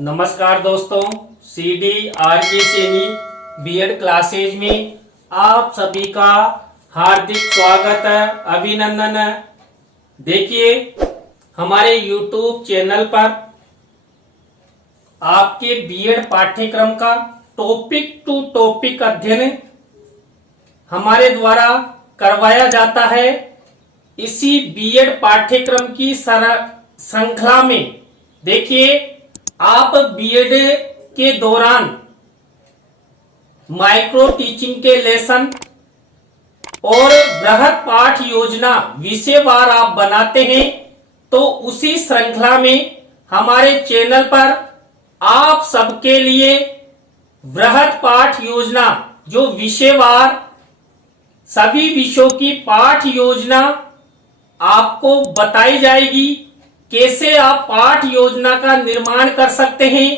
नमस्कार दोस्तों, CDRK Saini BEd classes में आप सभी का हार्दिक स्वागत है, अभिनंदन है। देखिए, हमारे YouTube चैनल पर आपके बीएड पाठ्यक्रम का टॉपिक टू टॉपिक अध्ययन हमारे द्वारा करवाया जाता है। इसी बीएड पाठ्यक्रम की श्रृंखला में देखिए, आप बीएड के दौरान माइक्रो टीचिंग के लेसन और बृहद पाठ योजना विषयवार आप बनाते हैं, तो उसी श्रृंखला में हमारे चैनल पर आप सबके लिए बृहद पाठ योजना जो विषयवार सभी विषयों की पाठ योजना आपको बताई जाएगी। कैसे आप पाठ योजना का निर्माण कर सकते हैं,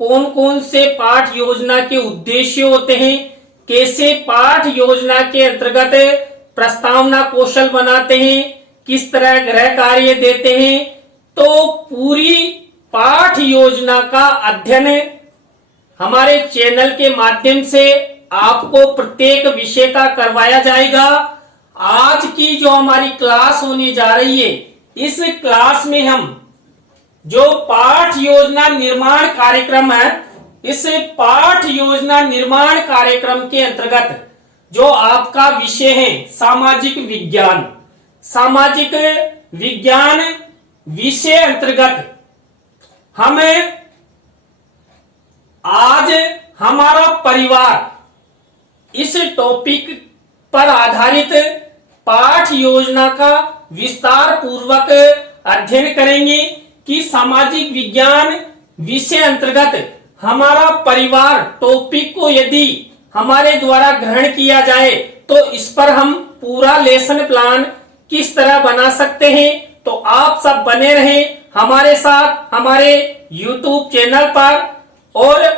कौन कौन से पाठ योजना के उद्देश्य होते हैं, कैसे पाठ योजना के अंतर्गत प्रस्तावना कौशल बनाते हैं, किस तरह गृह कार्य देते हैं, तो पूरी पाठ योजना का अध्ययन हमारे चैनल के माध्यम से आपको प्रत्येक विषय का करवाया जाएगा। आज की जो हमारी क्लास होने जा रही है, इस क्लास में हम जो पाठ योजना निर्माण कार्यक्रम है, इस पाठ योजना निर्माण कार्यक्रम के अंतर्गत जो आपका विषय है सामाजिक विज्ञान, सामाजिक विज्ञान विषय अंतर्गत हमें आज हमारा परिवार इस टॉपिक पर आधारित पाठ योजना का विस्तार पूर्वक अध्ययन करेंगे कि सामाजिक विज्ञान विषय अंतर्गत हमारा परिवार टॉपिक को यदि हमारे द्वारा ग्रहण किया जाए तो इस पर हम पूरा लेसन प्लान किस तरह बना सकते हैं। तो आप सब बने रहें हमारे साथ हमारे YouTube चैनल पर और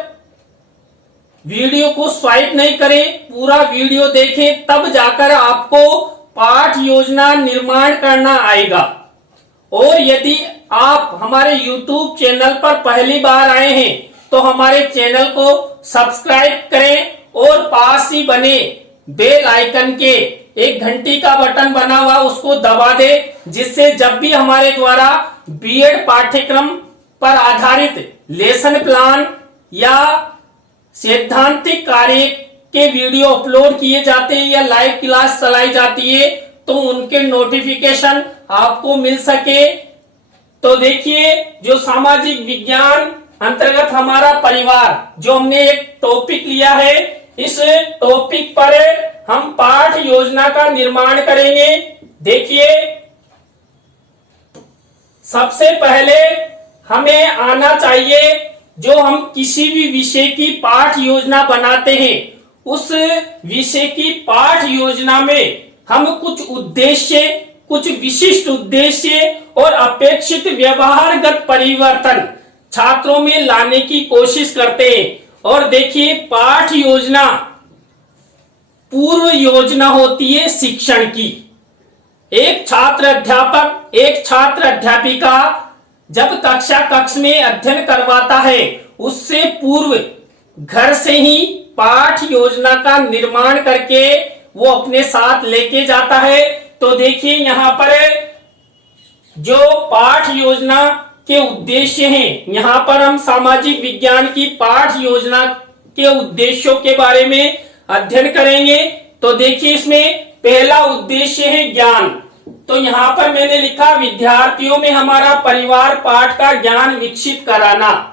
वीडियो को स्वाइप नहीं करें, पूरा वीडियो देखें, तब जाकर आपको पाठ योजना निर्माण करना आएगा। और यदि आप हमारे YouTube चैनल पर पहली बार आए हैं तो हमारे चैनल को सब्सक्राइब करें और पास ही बने बेल आइकन के एक घंटी का बटन बना हुआ उसको दबा दे, जिससे जब भी हमारे द्वारा बीएड पाठ्यक्रम पर आधारित लेसन प्लान या सैद्धांतिक कार्य के वीडियो अपलोड किए जाते हैं या लाइव क्लास चलाई जाती है, तो उनके नोटिफिकेशन आपको मिल सके। तो देखिए, जो सामाजिक विज्ञान अंतर्गत हमारा परिवार जो हमने एक टॉपिक लिया है, इस टॉपिक पर हम पाठ योजना का निर्माण करेंगे। देखिए, सबसे पहले हमें आना चाहिए, जो हम किसी भी विषय की पाठ योजना बनाते हैं, उस विषय की पाठ योजना में हम कुछ उद्देश्य, कुछ विशिष्ट उद्देश्य और अपेक्षित व्यवहारगत परिवर्तन छात्रों में लाने की कोशिश करते हैं। और देखिए, पाठ योजना पूर्व योजना होती है शिक्षण की। एक छात्र अध्यापक, एक छात्र अध्यापिका जब कक्ष में अध्ययन करवाता है, उससे पूर्व घर से ही पाठ योजना का निर्माण करके वो अपने साथ लेके जाता है। तो देखिए, यहाँ पर जो पाठ योजना के उद्देश्य हैं, यहाँ पर हम सामाजिक विज्ञान की पाठ योजना के उद्देश्यों के बारे में अध्ययन करेंगे। तो देखिए, इसमें पहला उद्देश्य है ज्ञान। तो यहाँ पर मैंने लिखा, विद्यार्थियों में हमारा परिवार पाठ का ज्ञान विकसित कराना।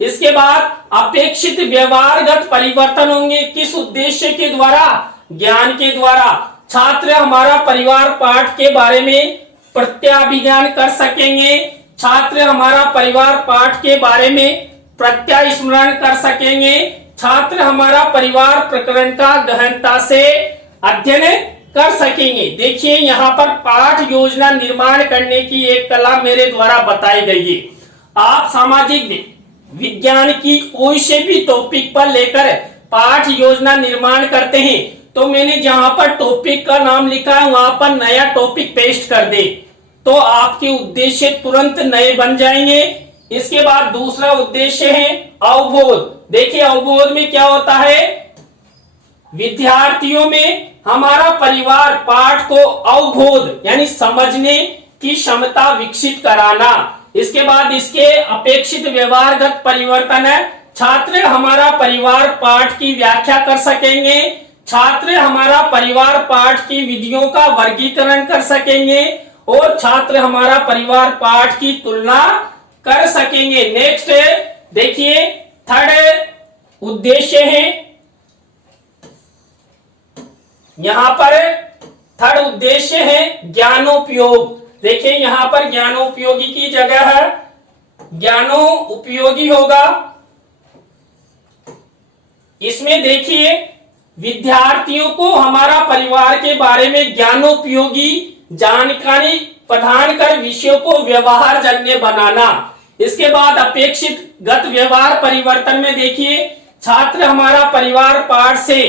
इसके बाद अपेक्षित व्यवहारगत परिवर्तन होंगे, किस उद्देश्य के द्वारा? ज्ञान के द्वारा। छात्र हमारा परिवार पाठ के बारे में प्रत्याभिज्ञान कर सकेंगे, छात्र हमारा परिवार पाठ के बारे में प्रत्यास्मरण कर सकेंगे, छात्र हमारा परिवार प्रकरण का गहनता से अध्ययन कर सकेंगे। देखिए, यहाँ पर पाठ योजना निर्माण करने की एक कला मेरे द्वारा बताई गई है। आप सामाजिक विज्ञान की कोई से भी टॉपिक पर लेकर पाठ योजना निर्माण करते हैं, तो मैंने जहां पर टॉपिक का नाम लिखा है वहां पर नया टॉपिक पेस्ट कर दे, तो आपके उद्देश्य तुरंत नए बन जाएंगे। इसके बाद दूसरा उद्देश्य है अवबोध। देखिए अवबोध में क्या होता है, विद्यार्थियों में हमारा परिवार पाठ को अवबोध यानी समझने की क्षमता विकसित कराना। इसके बाद इसके अपेक्षित व्यवहारगत परिवर्तन है, छात्र हमारा परिवार पाठ की व्याख्या कर सकेंगे, छात्र हमारा परिवार पाठ की विधियों का वर्गीकरण कर सकेंगे और छात्र हमारा परिवार पाठ की तुलना कर सकेंगे। नेक्स्ट देखिए थर्ड उद्देश्य है, यहां पर थर्ड उद्देश्य है ज्ञानोपयोग। देखिए यहां पर ज्ञानोपयोगी की जगह है ज्ञानोपयोगी होगा। इसमें देखिए विद्यार्थियों को हमारा परिवार के बारे में ज्ञानोपयोगी जानकारी प्रदान कर विषयों को व्यवहार जन्य बनाना। इसके बाद अपेक्षित गत व्यवहार परिवर्तन में देखिए छात्र हमारा परिवार पाठ से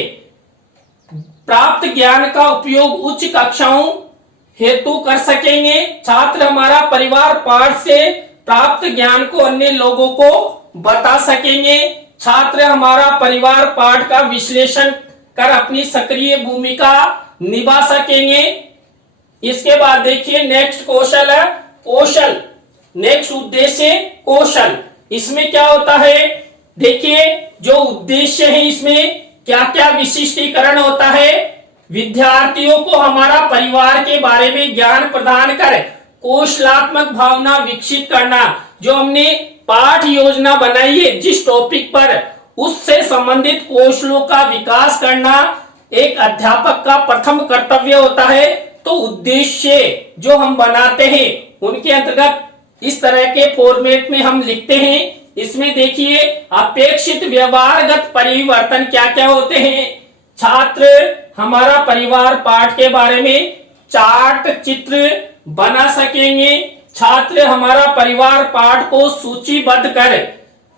प्राप्त ज्ञान का उपयोग उच्च कक्षाओं हेतु कर सकेंगे, छात्र हमारा परिवार पाठ से प्राप्त ज्ञान को अन्य लोगों को बता सकेंगे, छात्र हमारा परिवार पाठ का विश्लेषण कर अपनी सक्रिय भूमिका निभा सकेंगे। इसके बाद देखिए नेक्स्ट कौशल है कौशल। नेक्स्ट उद्देश्य कौशल। इसमें क्या होता है, देखिए जो उद्देश्य है इसमें क्या क्या विशिष्टीकरण होता है, विद्यार्थियों को हमारा परिवार के बारे में ज्ञान प्रदान कर कौशलात्मक भावना विकसित करना। जो हमने पाठ योजना बनाई है जिस टॉपिक पर उससे संबंधित कौशलों का विकास करना एक अध्यापक का प्रथम कर्तव्य होता है। तो उद्देश्य जो हम बनाते हैं उनके अंतर्गत इस तरह के फॉर्मेट में हम लिखते हैं। इसमें देखिए अपेक्षित व्यवहारगत परिवर्तन क्या क्या होते हैं, छात्र हमारा परिवार पाठ के बारे में चार्ट चित्र बना सकेंगे, छात्र हमारा परिवार पाठ को सूचीबद्ध कर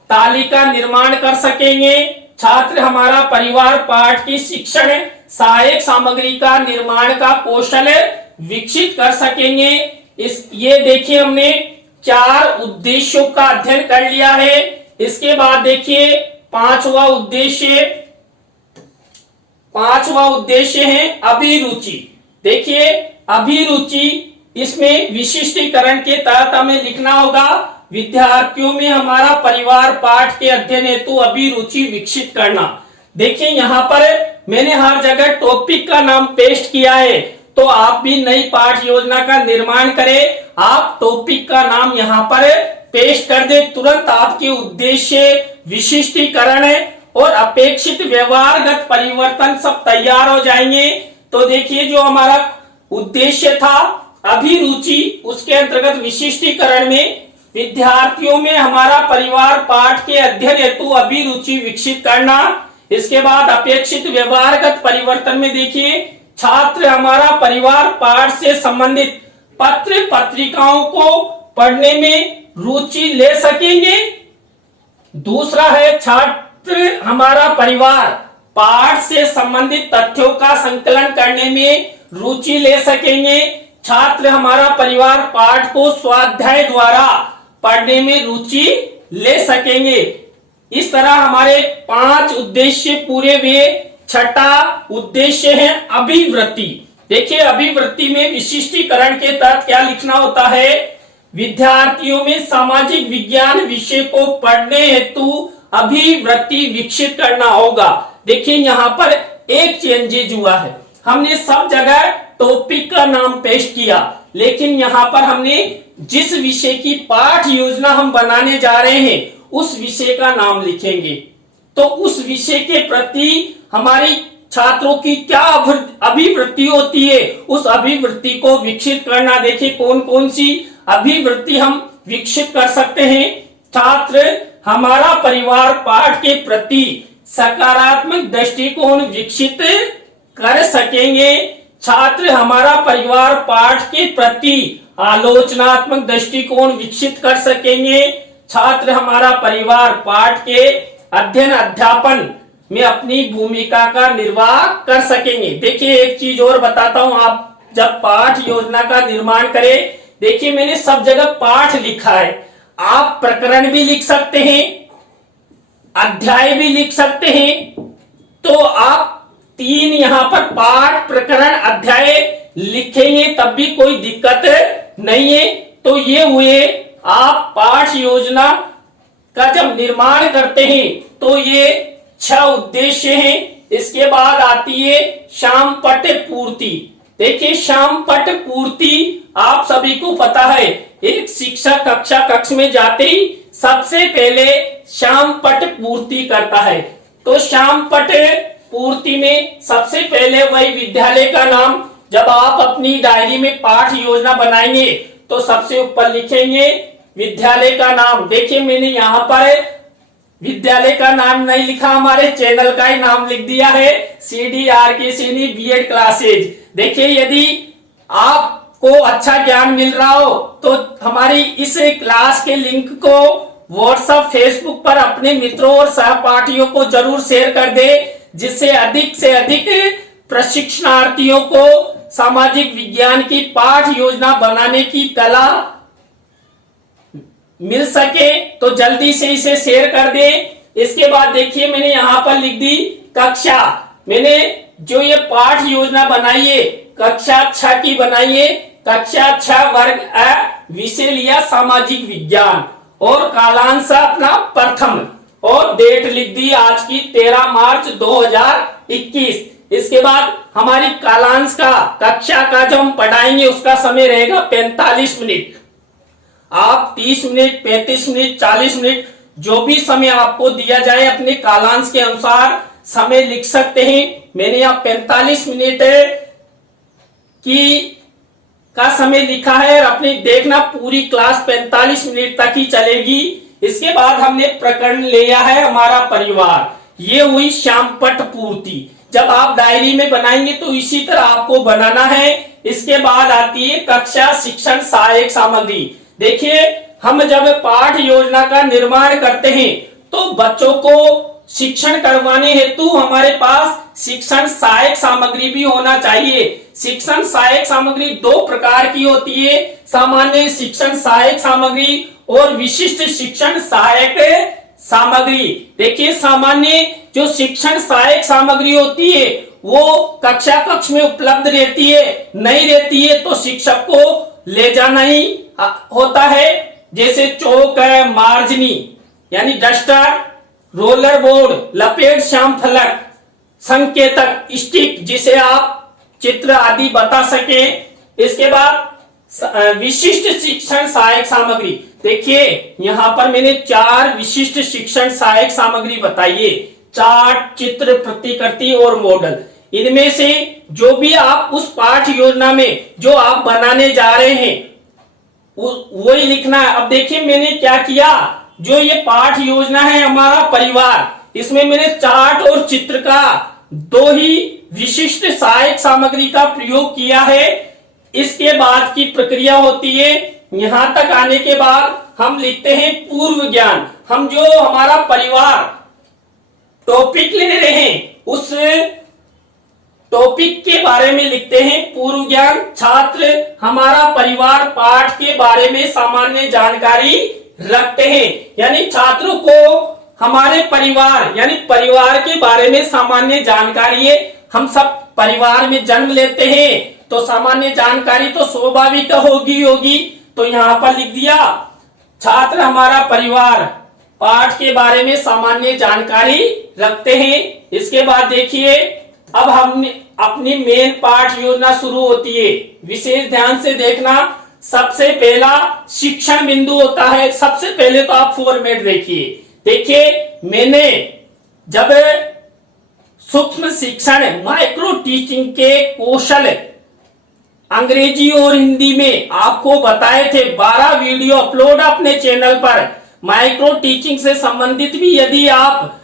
तालिका निर्माण कर सकेंगे, छात्र हमारा परिवार पाठ की शिक्षण सहायक सामग्री का निर्माण का कौशल विकसित कर सकेंगे। ये देखिए हमने 4 उद्देश्यों का अध्ययन कर लिया है। इसके बाद देखिए पांचवा उद्देश्य है अभिरुचि। देखिए अभिरुचि इसमें विशिष्टीकरण के तहत हमें लिखना होगा विद्यार्थियों में हमारा परिवार पाठ के अध्ययन हेतु अभिरुचि विकसित करना। देखिए यहाँ पर मैंने हर जगह टॉपिक का नाम पेस्ट किया है, तो आप भी नई पाठ योजना का निर्माण करें, आप टॉपिक का नाम यहाँ पर पेस्ट कर दे, तुरंत आपके उद्देश्य विशिष्टीकरण और अपेक्षित व्यवहारगत परिवर्तन सब तैयार हो जाएंगे। तो देखिए जो हमारा उद्देश्य था अभिरुचि, उसके अंतर्गत विशिष्टीकरण में विद्यार्थियों में हमारा परिवार पाठ के अध्ययन हेतु अभिरुचि विकसित करना। इसके बाद अपेक्षित व्यवहारगत परिवर्तन में देखिए छात्र हमारा परिवार पाठ से संबंधित पत्र पत्रिकाओं को पढ़ने में रुचि ले सकेंगे। दूसरा है छात्र हमारा परिवार पाठ से संबंधित तथ्यों का संकलन करने में रुचि ले सकेंगे, छात्र हमारा परिवार पाठ को स्वाध्याय द्वारा पढ़ने में रुचि ले सकेंगे। इस तरह हमारे 5 उद्देश्य पूरे हुए। छठा उद्देश्य है अभिवृत्ति। देखिए अभिवृत्ति में विशिष्टीकरण के तहत क्या लिखना होता है, विद्यार्थियों में सामाजिक विज्ञान विषय को पढ़ने हेतु अभिवृत्ति विकसित करना होगा। देखिए यहाँ पर एक चेंजेज हुआ है, हमने सब जगह टॉपिक का नाम पेश किया, लेकिन यहाँ पर हमने जिस विषय की पाठ योजना हम बनाने जा रहे हैं उस विषय का नाम लिखेंगे। तो उस विषय के प्रति हमारी छात्रों की क्या अभिवृत्ति होती है, उस अभिवृत्ति को विकसित करना। देखिए कौन कौन सी अभिवृत्ति हम विकसित कर सकते हैं। छात्र हमारा परिवार पाठ के प्रति सकारात्मक दृष्टिकोण विकसित कर सकेंगे, छात्र हमारा परिवार पाठ के प्रति आलोचनात्मक दृष्टिकोण विकसित कर सकेंगे, छात्र हमारा परिवार पाठ के अध्ययन अध्यापन में अपनी भूमिका का निर्वाह कर सकेंगे। देखिए एक चीज और बताता हूं, आप जब पाठ योजना का निर्माण करें, देखिए मैंने सब जगह पाठ लिखा है, आप प्रकरण भी लिख सकते हैं, अध्याय भी लिख सकते हैं। तो आप 3 यहां पर पाठ, प्रकरण, अध्याय लिखेंगे तब भी कोई दिक्कत नहीं है। तो ये हुए आप पाठ योजना का जब निर्माण करते हैं तो ये 6 उद्देश्य हैं। इसके बाद आती है शाम पट पूर्ति। देखिए शाम पट पूर्ति आप सभी को पता है, एक शिक्षक कक्ष में जाते ही सबसे पहले शाम पट पूर्ति करता है। तो शाम पट पूर्ति में सबसे पहले वही विद्यालय का नाम, जब आप अपनी डायरी में पाठ योजना बनाएंगे तो सबसे ऊपर लिखेंगे विद्यालय का नाम। देखिए मैंने यहाँ पर विद्यालय का नाम नहीं लिखा, हमारे चैनल का ही नाम लिख दिया है, CDRK सैनी B.Ed क्लासेज। देखिए यदि आपको अच्छा ज्ञान मिल रहा हो तो हमारी इस क्लास के लिंक को व्हाट्सएप, फेसबुक पर अपने मित्रों और सहपाठियों को जरूर शेयर कर दे, जिससे अधिक से अधिक प्रशिक्षणार्थियों को सामाजिक विज्ञान की पाठ योजना बनाने की कला मिल सके। तो जल्दी से इसे शेयर कर दे। इसके बाद देखिए मैंने यहां पर लिख दी कक्षा। मैंने जो ये पाठ योजना बनाई है कक्षा 6 की बनाई है। कक्षा 6 वर्ग अ, विषय लिया सामाजिक विज्ञान और कालांश अपना प्रथम, और डेट लिख दी आज की 13 मार्च 2021। इसके बाद हमारी कालांश का कक्षा का जो हम पढ़ाएंगे उसका समय रहेगा 45 मिनट। आप 30 मिनट, 35 मिनट, 40 मिनट जो भी समय आपको दिया जाए अपने कालांश के अनुसार समय लिख सकते हैं। मैंने यहाँ 45 मिनट की का समय लिखा है, और अपनी देखना पूरी क्लास 45 मिनट तक ही चलेगी। इसके बाद हमने प्रकरण लिया है हमारा परिवार। ये हुई श्यामपट पूर्ति। जब आप डायरी में बनाएंगे तो इसी तरह आपको बनाना है। इसके बाद आती है कक्षा शिक्षण सहायक सामग्री। देखिए हम जब पाठ योजना का निर्माण करते हैं तो बच्चों को शिक्षण करवाने हेतु हमारे पास शिक्षण सहायक सामग्री भी होना चाहिए। शिक्षण सहायक सामग्री 2 प्रकार की होती है, सामान्य शिक्षण सहायक सामग्री और विशिष्ट शिक्षण सहायक सामग्री। देखिए सामान्य जो शिक्षण सहायक सामग्री होती है वो कक्ष में उपलब्ध रहती है, नहीं रहती है तो शिक्षक को ले जाना ही होता है। जैसे चौक है, मार्जनी यानी डस्टर, रोलर बोर्ड, लपेट श्याम फलक, संकेतक, स्टिक जिसे आप चित्र आदि बता सके। इसके बाद विशिष्ट शिक्षण सहायक सामग्री। देखिए यहाँ पर मैंने 4 विशिष्ट शिक्षण सहायक सामग्री बताई है, चार्ट, चित्र, प्रतिकृति और मॉडल। इनमें से जो भी आप उस पाठ योजना में जो आप बनाने जा रहे हैं वही लिखना है। अब देखिए मैंने क्या किया, जो ये पाठ योजना है हमारा परिवार, इसमें मैंने चार्ट और चित्र का 2 ही विशिष्ट सहायक सामग्री का प्रयोग किया है। इसके बाद की प्रक्रिया होती है, यहां तक आने के बाद हम लिखते हैं पूर्व ज्ञान। हम जो हमारा परिवार टॉपिक ले रहे हैं उस टॉपिक के बारे में लिखते हैं पूर्व ज्ञान। छात्र हमारा परिवार पाठ के बारे में सामान्य जानकारी रखते हैं, यानी छात्रों को हमारे परिवार यानी परिवार के बारे में सामान्य जानकारी है। हम सब परिवार में जन्म लेते हैं तो सामान्य जानकारी तो स्वाभाविक होगी। तो यहाँ पर लिख दिया छात्र हमारा परिवार पाठ के बारे में सामान्य जानकारी रखते हैं। इसके बाद देखिए अब हमने अपनी मेन पाठ योजना शुरू होती है। विशेष ध्यान से देखना, सबसे पहला शिक्षण बिंदु होता है। सबसे पहले तो आप फॉर्मेट देखिए मैंने जब सूक्ष्म शिक्षण माइक्रो टीचिंग के कौशल अंग्रेजी और हिंदी में आपको बताए थे, 12 वीडियो अपलोड अपने चैनल पर माइक्रो टीचिंग से संबंधित भी। यदि आप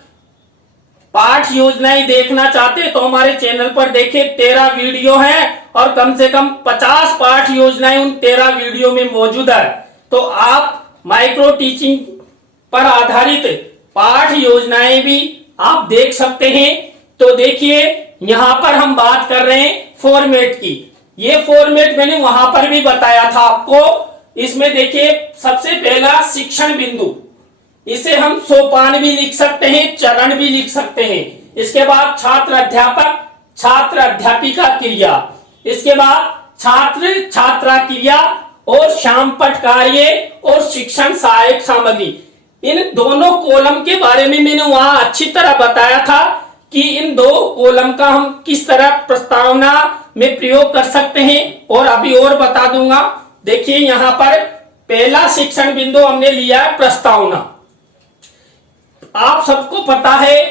पाठ योजनाएं देखना चाहते तो हमारे चैनल पर देखिए 13 वीडियो है और कम से कम 50 पाठ योजनाएं उन 13 वीडियो में मौजूद है। तो आप माइक्रो टीचिंग पर आधारित पाठ योजनाएं भी आप देख सकते हैं। तो देखिए यहां पर हम बात कर रहे हैं फॉर्मेट की। ये फॉर्मेट मैंने वहां पर भी बताया था आपको, इसमें देखिए सबसे पहला शिक्षण बिंदु, इसे हम सोपान भी लिख सकते हैं, चरण भी लिख सकते हैं। इसके बाद छात्र अध्यापक छात्र अध्यापिका क्रिया, इसके बाद छात्र छात्रा क्रिया और शामपट कार्य और शिक्षण सहायक सामग्री। इन दोनों कॉलम के बारे में मैंने वहां अच्छी तरह बताया था कि इन दो कॉलम का हम किस तरह प्रस्तावना में प्रयोग कर सकते हैं, और अभी और बता दूंगा। देखिए यहां पर पहला शिक्षण बिंदु हमने लिया है प्रस्तावना। आप सबको पता है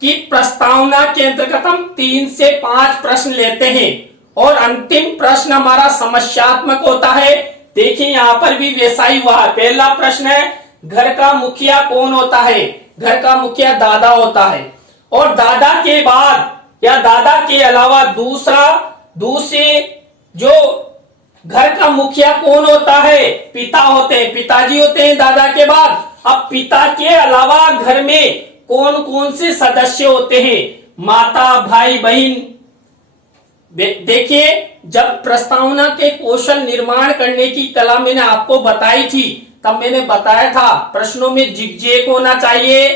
कि प्रस्तावना के अंतर्गत हम 3 से 5 प्रश्न लेते हैं और अंतिम प्रश्न हमारा समस्यात्मक होता है। देखिए यहां पर भी वैसा ही हुआ। पहला प्रश्न है घर का मुखिया कौन होता है? घर का मुखिया दादा होता है, और दादा के बाद या दादा के अलावा दूसरे जो घर का मुखिया कौन होता है? पिता होते हैं, पिताजी होते हैं दादा के बाद। अब पिता के अलावा घर में कौन कौन से सदस्य होते हैं? माता, भाई, बहन। देखिए जब प्रस्तावना के कौशल निर्माण करने की कला मैंने आपको बताई थी, तब मैंने बताया था प्रश्नों में जिगजैग होना चाहिए,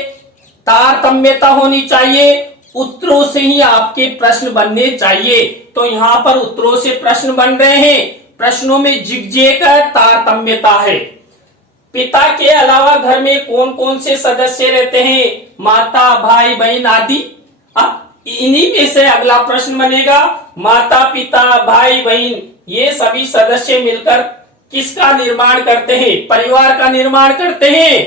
तारतम्यता होनी चाहिए, उत्तरों से ही आपके प्रश्न बनने चाहिए। तो यहाँ पर उत्तरों से प्रश्न बन रहे हैं, प्रश्नों में जिगजैग तारतम्यता है। पिता के अलावा घर में कौन कौन से सदस्य रहते हैं? माता, भाई, बहन आदि। अब इन्हीं में से अगला प्रश्न बनेगा, माता, पिता, भाई, बहन ये सभी सदस्य मिलकर किसका निर्माण करते हैं? परिवार का निर्माण करते हैं।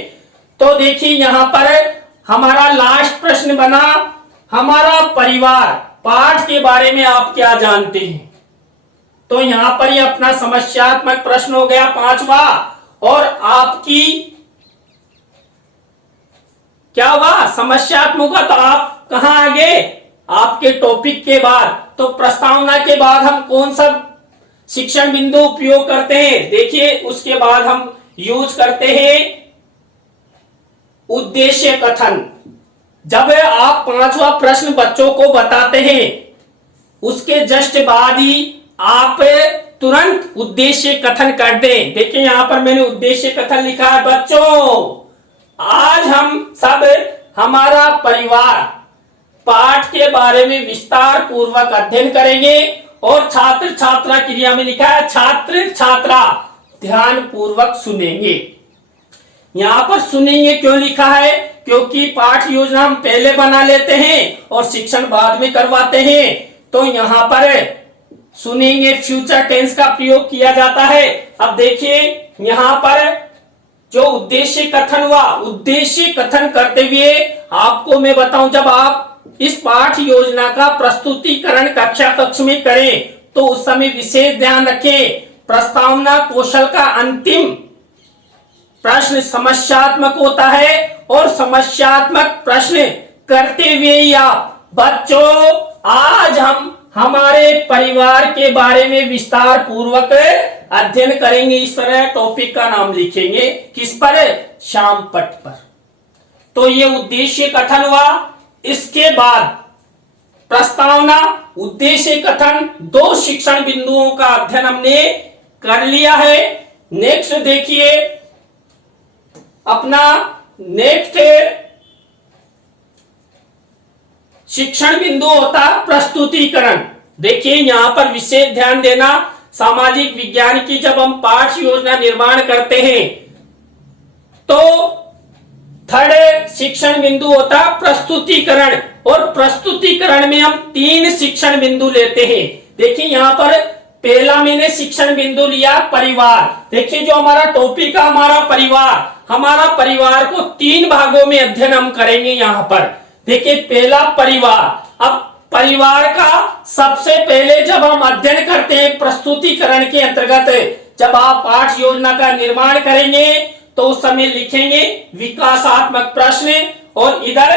तो देखिए यहां पर हमारा लास्ट प्रश्न बना, हमारा परिवार पाठ के बारे में आप क्या जानते हैं? तो यहां पर ये अपना समस्यात्मक प्रश्न हो गया 5वां। और आपकी क्या हुआ? समस्यात्मक हुआ। तो आप कहां आ गए? आपके टॉपिक के बाद। तो प्रस्तावना के बाद हम कौन सा शिक्षण बिंदु उपयोग करते हैं? देखिए उसके बाद हम यूज करते हैं उद्देश्य कथन। जब आप 5वां प्रश्न बच्चों को बताते हैं, उसके जस्ट बाद ही आप तुरंत उद्देश्य कथन कर दें। देखिए यहां पर मैंने उद्देश्य कथन लिखा है, बच्चों आज हम सब हमारा परिवार पाठ के बारे में विस्तार पूर्वक अध्ययन करेंगे। और छात्र छात्रा क्रिया में लिखा है छात्र छात्रा ध्यान पूर्वक सुनेंगे। यहां पर सुनेंगे क्यों लिखा है? क्योंकि पाठ योजना हम पहले बना लेते हैं और शिक्षण बाद में करवाते हैं। तो यहां पर सुनेंगे फ्यूचर टेंस का प्रयोग किया जाता है। अब देखिए यहां पर जो उद्देश्य कथन हुआ, उद्देश्य कथन करते हुए आपको मैं बताऊं, जब आप इस पाठ योजना का प्रस्तुतिकरण कक्षा कक्ष में करें तो उस समय विशेष ध्यान रखें, प्रस्तावना कौशल का अंतिम प्रश्न समस्यात्मक होता है, और समस्यात्मक प्रश्न करते हुए ही आप बच्चों आज हम हमारे परिवार के बारे में विस्तार पूर्वक अध्ययन करेंगे, इस तरह टॉपिक का नाम लिखेंगे। किस पर? शामपट पर। तो ये उद्देश्य कथन हुआ। इसके बाद प्रस्तावना, उद्देश्य कथन, 2 शिक्षण बिंदुओं का अध्ययन हमने कर लिया है। नेक्स्ट देखिए अपना नेक्स्ट शिक्षण बिंदु होता प्रस्तुतिकरण। देखिए यहां पर विशेष ध्यान देना, सामाजिक विज्ञान की जब हम पाठ योजना निर्माण करते हैं तो 3rd शिक्षण बिंदु होता प्रस्तुतिकरण, और प्रस्तुतिकरण में हम 3 शिक्षण बिंदु लेते हैं। देखिए यहां पर पहला मैंने शिक्षण बिंदु लिया परिवार। देखिए जो हमारा टॉपिक है हमारा परिवार को 3 भागों में अध्ययन हम करेंगे। यहां पर देखिए पहला परिवार। अब परिवार का सबसे पहले जब हम अध्ययन करते हैं प्रस्तुतिकरण के अंतर्गत, जब आप पाठ योजना का निर्माण करेंगे तो उस समय लिखेंगे विकासात्मक प्रश्न, और इधर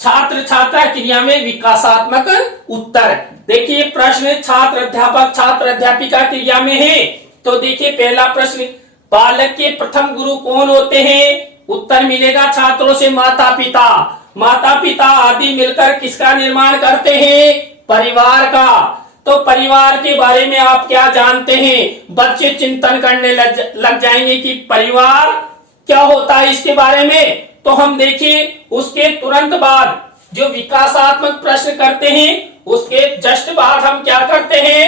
छात्र छात्रा क्रिया में विकासात्मक उत्तर। देखिए प्रश्न छात्र अध्यापक छात्र अध्यापिका क्रिया में है। तो देखिए पहला प्रश्न, बालक के प्रथम गुरु कौन होते हैं? उत्तर मिलेगा छात्रों से माता पिता। माता पिता आदि मिलकर किसका निर्माण करते हैं? परिवार का। तो परिवार के बारे में आप क्या जानते हैं? बच्चे चिंतन करने लग जाएंगे कि परिवार क्या होता है इसके बारे में। तो हम देखिए उसके तुरंत बाद जो विकासात्मक प्रश्न करते हैं उसके जस्ट बाद हम क्या करते हैं,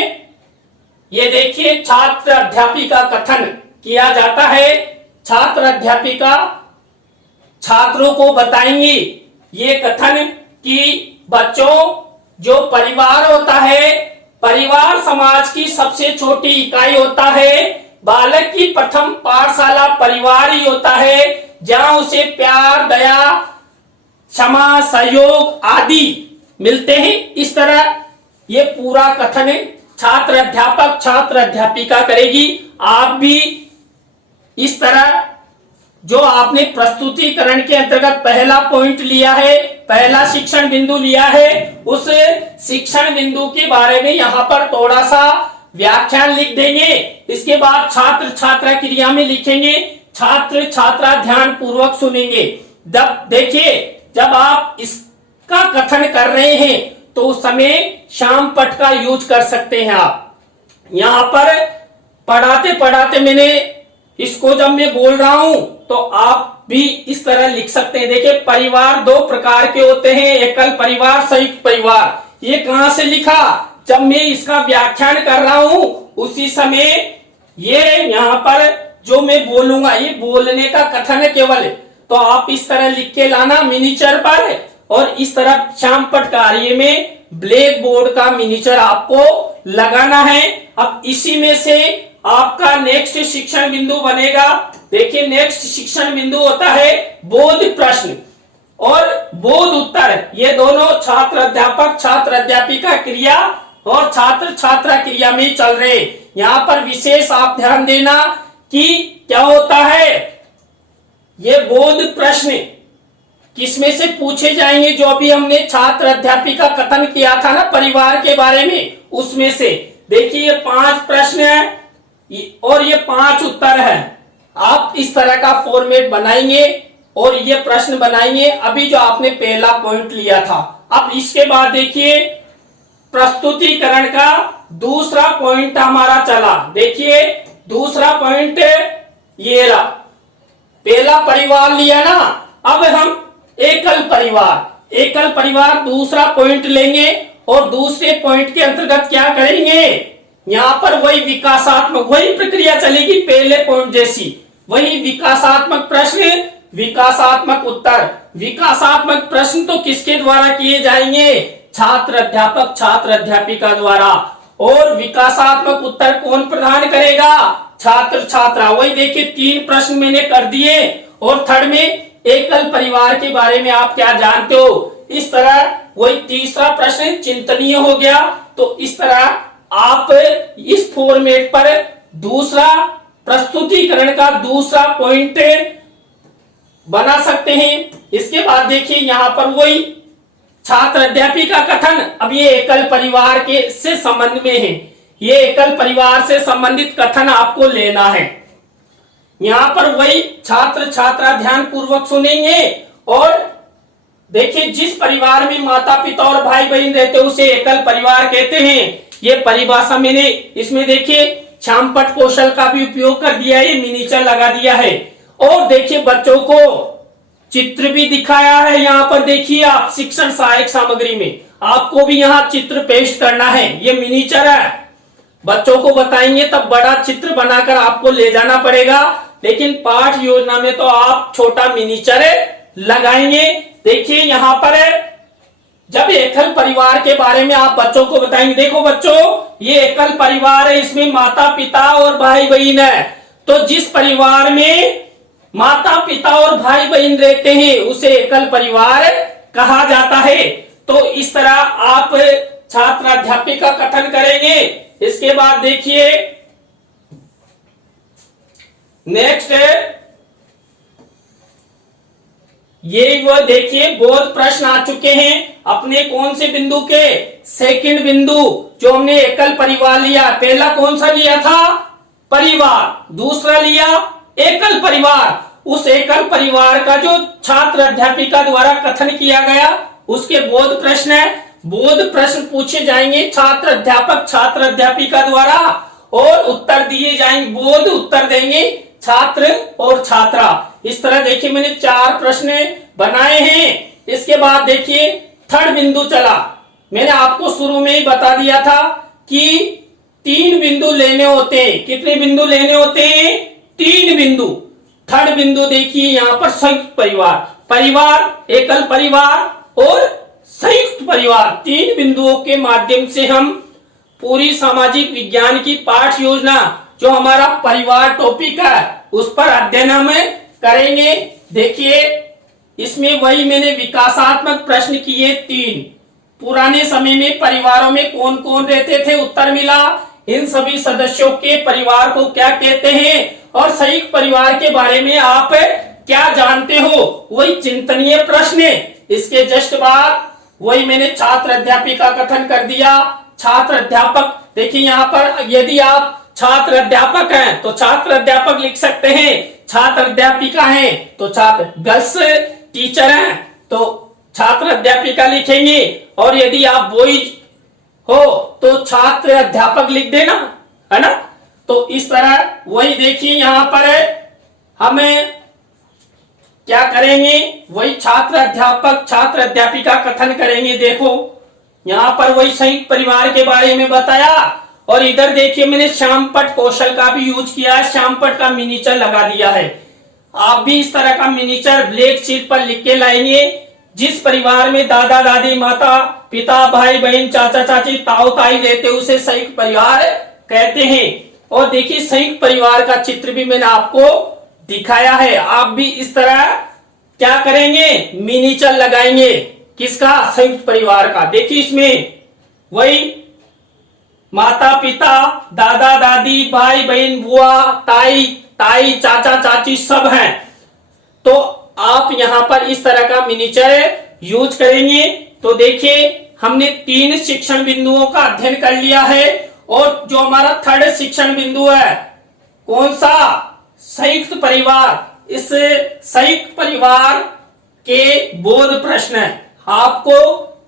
ये देखिए छात्र अध्यापिका कथन किया जाता है। छात्र अध्यापिका छात्रों को बताएंगी ये कथन कि बच्चों, जो परिवार होता है, परिवार समाज की सबसे छोटी इकाई होता है। बालक की प्रथम पाठशाला परिवार ही होता है, जहां उसे प्यार, दया, क्षमा, सहयोग आदि मिलते हैं। इस तरह ये पूरा कथन छात्र अध्यापक छात्र अध्यापिका करेगी। आप भी इस तरह जो आपने प्रस्तुतिकरण के अंतर्गत पहला पॉइंट लिया है, पहला शिक्षण बिंदु लिया है, उस शिक्षण बिंदु के बारे में यहाँ पर थोड़ा सा व्याख्यान लिख देंगे। इसके बाद छात्र छात्रा क्रिया में लिखेंगे, छात्र छात्रा ध्यान पूर्वक सुनेंगे। जब देखिए जब आप इसका कथन कर रहे हैं तो उस समय श्याम पट का यूज कर सकते हैं। आप यहाँ पर पढ़ाते पढ़ाते मैंने इसको जब मैं बोल रहा हूं तो आप भी इस तरह लिख सकते हैं। देखिए परिवार दो प्रकार के होते हैं, एकल परिवार, संयुक्त परिवार। ये कहां से लिखा? जब मैं इसका व्याख्यान कर रहा हूं उसी समय ये यहाँ पर जो मैं बोलूंगा ये बोलने का कथन है केवल। तो आप इस तरह लिख के लाना मिनीचर पर, और इस तरह श्यामपट कार्य में ब्लैक बोर्ड का मिनीचर आपको लगाना है। अब इसी में से आपका नेक्स्ट शिक्षण बिंदु बनेगा। देखिए नेक्स्ट शिक्षण बिंदु होता है बोध प्रश्न और बोध उत्तर। ये दोनों छात्र अध्यापक छात्र अध्यापिका क्रिया और छात्र छात्रा क्रिया में चल रहे। यहाँ पर विशेष आप ध्यान देना कि क्या होता है, ये बोध प्रश्न किसमें से पूछे जाएंगे? जो अभी हमने छात्र अध्यापिका कथन किया था ना परिवार के बारे में, उसमें से। देखिए ये 5 प्रश्न है और ये 5 उत्तर है। आप इस तरह का फॉर्मेट बनाएंगे और ये प्रश्न बनाएंगे, अभी जो आपने पहला पॉइंट लिया था। अब इसके बाद देखिए प्रस्तुतिकरण का दूसरा पॉइंट हमारा चला। देखिए दूसरा पॉइंट ये रहा, पहला परिवार लिया ना, अब हम एकल परिवार दूसरा पॉइंट लेंगे और दूसरे पॉइंट के अंतर्गत क्या करेंगे, यहाँ पर वही विकासात्मक, वही प्रक्रिया चलेगी पहले पॉइंट जैसी, वही विकासात्मक प्रश्न विकासात्मक उत्तर। विकासात्मक प्रश्न तो किसके द्वारा किए जाएंगे? छात्र अध्यापक छात्र अध्यापिका द्वारा। और विकासात्मक उत्तर कौन प्रदान करेगा? छात्र छात्रा। वही देखिए 3 प्रश्न मैंने कर दिए। और थर्ड में एकल परिवार के बारे में आप क्या जानते हो? इस तरह वही तीसरा प्रश्न चिंतनीय हो गया। तो इस तरह आप इस फॉर्मेट पर दूसरा प्रस्तुतिकरण का दूसरा पॉइंट बना सकते हैं। इसके बाद देखिए यहाँ पर वही छात्र अध्यापिका कथन। अब ये एकल परिवार के से संबंध में है, ये एकल परिवार से संबंधित कथन आपको लेना है। यहाँ पर वही छात्र छात्रा ध्यान पूर्वक सुनेंगे। और देखिए जिस परिवार में माता पिता और भाई बहन रहते हैं उसे एकल परिवार कहते हैं। ये परिभाषा मैंने इसमें देखिए श्यामपट कौशल का भी उपयोग कर दिया है, मिनीचर लगा दिया है। और देखिए बच्चों को चित्र भी दिखाया है। यहाँ पर देखिए आप शिक्षण सहायक सामग्री में आपको भी यहाँ चित्र पेश करना है। ये मिनीचर है, बच्चों को बताएंगे तब बड़ा चित्र बनाकर आपको ले जाना पड़ेगा, लेकिन पाठ योजना में तो आप छोटा मिनीचर लगाएंगे। देखिए यहाँ पर जब एकल परिवार के बारे में आप बच्चों को बताएंगे, देखो बच्चों ये एकल परिवार है, इसमें माता पिता और भाई बहन है। तो जिस परिवार में माता पिता और भाई बहन रहते हैं उसे एकल परिवार कहा जाता है। तो इस तरह आप छात्र अध्यापिका कथन करेंगे। इसके बाद देखिए नेक्स्ट ये वो देखिए बोध प्रश्न आ चुके हैं अपने कौन से बिंदु के? सेकंड बिंदु जो हमने एकल परिवार लिया। पहला कौन सा लिया था? परिवार। दूसरा लिया एकल परिवार। उस एकल परिवार का जो छात्र अध्यापिका द्वारा कथन किया गया उसके बोध प्रश्न है। बोध प्रश्न पूछे जाएंगे छात्र अध्यापक छात्र अध्यापिका द्वारा और उत्तर दिए जाएंगे, बोध उत्तर देंगे छात्र और छात्रा। इस तरह देखिए मैंने 4 प्रश्न बनाए हैं। इसके बाद देखिए थर्ड बिंदु चला। मैंने आपको शुरू में ही बता दिया था कि 3 बिंदु लेने होते हैं। कितने बिंदु लेने होते हैं? 3 बिंदु। थर्ड बिंदु देखिए यहाँ पर संयुक्त परिवार, परिवार, एकल परिवार और संयुक्त परिवार, 3 बिंदुओं के माध्यम से हम पूरी सामाजिक विज्ञान की पाठ योजना जो हमारा परिवार टॉपिक है उस पर अध्ययन हम करेंगे। देखिए इसमें वही मैंने विकासात्मक प्रश्न किए 3। पुराने समय में परिवारों में कौन कौन रहते थे, उत्तर मिला। इन सभी सदस्यों के परिवार को क्या कहते हैं और संयुक्त परिवार के बारे में आप क्या जानते हो, वही चिंतनीय प्रश्न है। इसके जस्ट बाद वही मैंने छात्र अध्यापिका कथन कर दिया। छात्र अध्यापक देखिए यहाँ पर यदि आप छात्र अध्यापक हैं तो छात्र अध्यापक लिख सकते हैं, छात्र अध्यापिका हैं तो छात्र, गर्ल्स टीचर हैं तो छात्र अध्यापिका लिखेंगे, और यदि आप बॉयज हो तो छात्र अध्यापक लिख देना, है ना। तो इस तरह वही देखिए यहाँ पर हमें क्या करेंगे, वही छात्र अध्यापक छात्र अध्यापिका कथन करेंगे। देखो यहाँ पर वही संयुक्त परिवार के बारे में बताया, और इधर देखिए मैंने श्यामपट्ट कौशल का भी यूज किया है, श्यामपट्ट का मिनीचर लगा दिया है। आप भी इस तरह का मिनीचर ब्लैक शीट पर लिख के लाएंगे। जिस परिवार में दादा दादी माता पिता भाई बहन चाचा चाची ताऊ ताई रहते उसे संयुक्त परिवार कहते हैं। और देखिए संयुक्त परिवार का चित्र भी मैंने आपको दिखाया है। आप भी इस तरह क्या करेंगे, मिनीचर लगाएंगे। किसका? संयुक्त परिवार का। देखिए इसमें वही माता पिता दादा दादी भाई बहन बुआ ताई ताई चाचा चाची सब हैं, तो आप यहां पर इस तरह का मिनीचर यूज करेंगे। तो देखिए हमने 3 शिक्षण बिंदुओं का अध्ययन कर लिया है, और जो हमारा थर्ड शिक्षण बिंदु है कौन सा? संयुक्त परिवार। इस संयुक्त परिवार के बोध प्रश्न है। आपको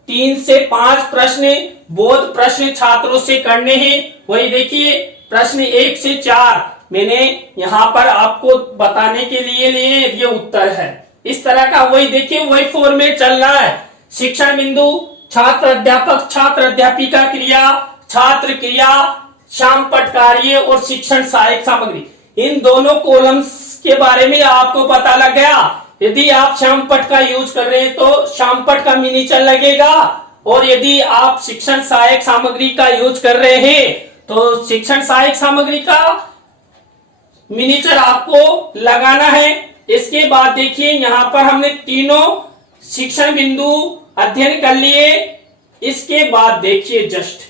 3 से 5 प्रश्न बोध प्रश्न छात्रों से करने हैं। वही देखिए प्रश्न 1 से 4 मैंने यहाँ पर आपको बताने के लिए ये उत्तर है। इस तरह का वही देखिए वही फॉर्मेट चल रहा है। शिक्षण बिंदु छात्र अध्यापक छात्र अध्यापिका क्रिया छात्र क्रिया श्यामपट्ट कार्य और शिक्षण सहायक सामग्री, इन दोनों कॉलम्स के बारे में आपको पता लग गया। यदि आप श्यामपट्ट का यूज कर रहे हैं तो श्यामपट्ट का मिनीचर लगेगा, और यदि आप शिक्षण सहायक सामग्री का यूज कर रहे हैं तो शिक्षण सहायक सामग्री का मिनीचर आपको लगाना है। इसके बाद देखिए यहाँ पर हमने तीनों शिक्षण बिंदु अध्ययन कर लिए। इसके बाद देखिए जस्ट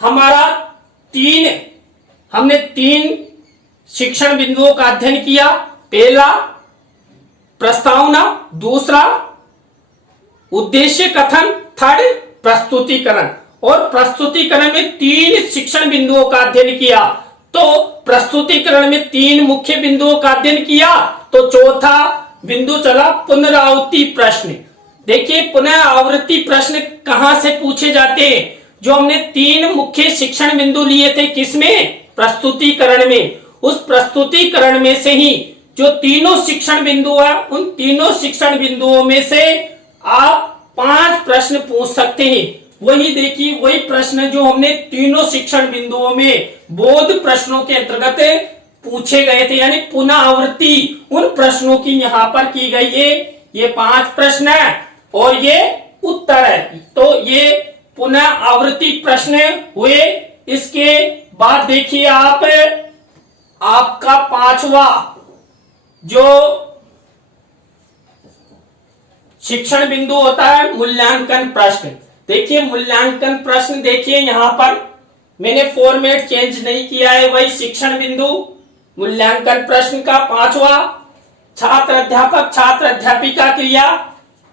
हमारा हमने 3 शिक्षण बिंदुओं का अध्ययन किया। पहला प्रस्तावना, दूसरा उद्देश्य कथन, थर्ड प्रस्तुतिकरण। और प्रस्तुतिकरण में 3 शिक्षण बिंदुओं का अध्ययन किया। तो प्रस्तुतिकरण में 3 मुख्य बिंदुओं का अध्ययन किया। तो चौथा बिंदु चला पुनरावृत्ति प्रश्न। देखिए पुनरावृत्ति प्रश्न कहां से पूछे जाते हैं? जो हमने 3 मुख्य शिक्षण बिंदु लिए थे, किसमें? प्रस्तुतिकरण में। उस प्रस्तुतिकरण में से ही जो तीनों शिक्षण बिंदु है, उन तीनों शिक्षण बिंदुओं में से आप 5 प्रश्न पूछ सकते हैं। वही देखिए वही प्रश्न जो हमने तीनों शिक्षण बिंदुओं में बोध प्रश्नों के अंतर्गत पूछे गए थे, यानी पुनः आवृत्ति उन प्रश्नों की यहाँ पर की गई है। ये 5 प्रश्न है और ये उत्तर है। तो ये पुनः आवृत्ति प्रश्न हुए। इसके बाद देखिए आपका 5वां जो शिक्षण बिंदु होता है मूल्यांकन प्रश्न। देखिए मूल्यांकन प्रश्न देखिए यहाँ पर मैंने फॉर्मेट चेंज नहीं किया है, वही शिक्षण बिंदु मूल्यांकन प्रश्न का 5वां छात्र अध्यापक छात्र अध्यापिका क्रिया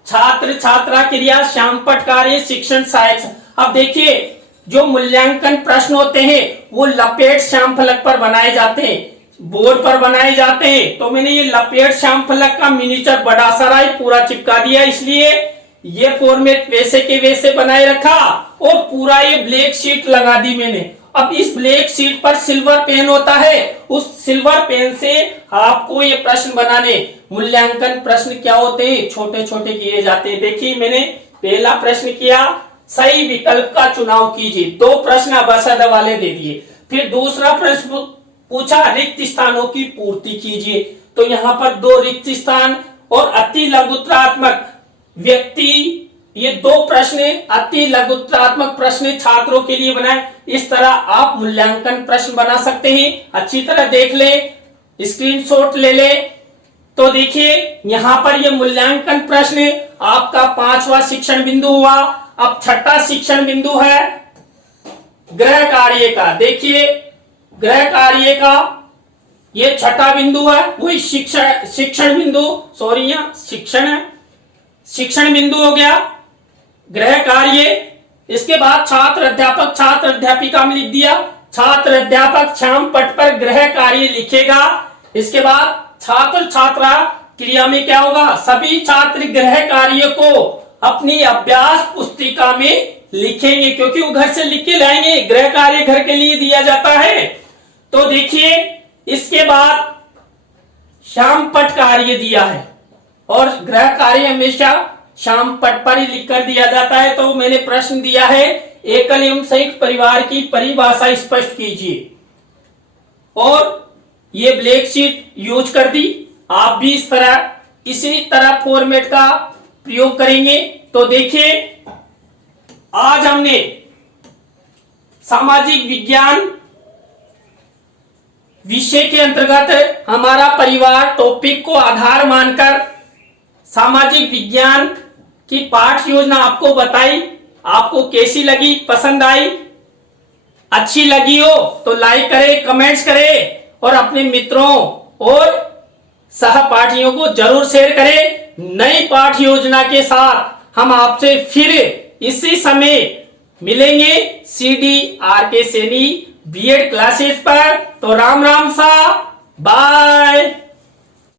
छात्र छात्रा क्रिया श्यामपट्ट कार्य शिक्षण सहायक। अब देखिए जो मूल्यांकन प्रश्न होते हैं वो लपेट श्यामफलक पर बनाए जाते हैं, बोर्ड पर बनाए जाते हैं। तो मैंने ये लपेट श्यामफलक का मिनीचर बड़ा सारा पूरा चिपका दिया, इसलिए ये फॉर्मेट वैसे के वैसे बनाए रखा और पूरा ये ब्लैक शीट लगा दी मैंने। अब इस ब्लैक शीट पर सिल्वर पेन होता है, उस सिल्वर पेन से आपको ये प्रश्न बनाने, मूल्यांकन प्रश्न क्या होते हैं, छोटे छोटे किए जाते हैं। देखिए मैंने पहला प्रश्न किया, सही विकल्प का चुनाव कीजिए, 2 प्रश्न अवसद वाले दे दिए। फिर दूसरा प्रश्न पूछा रिक्त स्थानों की पूर्ति कीजिए, तो यहाँ पर 2 रिक्त स्थान और अति लघुत्रात्मक व्यक्ति, ये 2 प्रश्न अति लघुत्रात्मक प्रश्न छात्रों के लिए बनाए। इस तरह आप मूल्यांकन प्रश्न बना सकते हैं। अच्छी तरह देख ले, स्क्रीनशॉट ले ले। तो देखिए यहां पर ये मूल्यांकन प्रश्न आपका 5वां शिक्षण बिंदु हुआ। अब 6ठा शिक्षण बिंदु है गृह कार्य का। देखिए गृह कार्य का ये 6ठा बिंदु है, वही शिक्षण बिंदु, सॉरी यहाँ शिक्षण है, शिक्षण बिंदु हो गया गृह कार्य। इसके बाद छात्र अध्यापिका में लिख दिया, छात्र अध्यापक श्याम पट पर गृह कार्य लिखेगा। इसके बाद छात्र छात्रा क्रिया में क्या होगा, सभी छात्र गृह कार्य को अपनी अभ्यास पुस्तिका में लिखेंगे, क्योंकि वो घर से लिख के लाएंगे, गृह कार्य घर के लिए दिया जाता है। तो देखिए इसके बाद श्याम पट कार्य दिया है और गृह कार्य हमेशा श्याम पट पर ही लिख कर दिया जाता है। तो मैंने प्रश्न दिया है एकल एवं संयुक्त परिवार की परिभाषा स्पष्ट कीजिए, और ये ब्लैक शीट यूज कर दी। आप भी इसी तरह फॉर्मेट का प्रयोग करेंगे। तो देखिए आज हमने सामाजिक विज्ञान विषय के अंतर्गत हमारा परिवार टॉपिक को आधार मानकर सामाजिक विज्ञान की पाठ योजना आपको बताई। आपको कैसी लगी, पसंद आई, अच्छी लगी हो तो लाइक करें, कमेंट्स करें और अपने मित्रों और सहपाठियों को जरूर शेयर करें। नई पाठ योजना के साथ हम आपसे फिर इसी समय मिलेंगे CDRK सैनी बीएड क्लासेस पर। तो राम राम सा, बाय।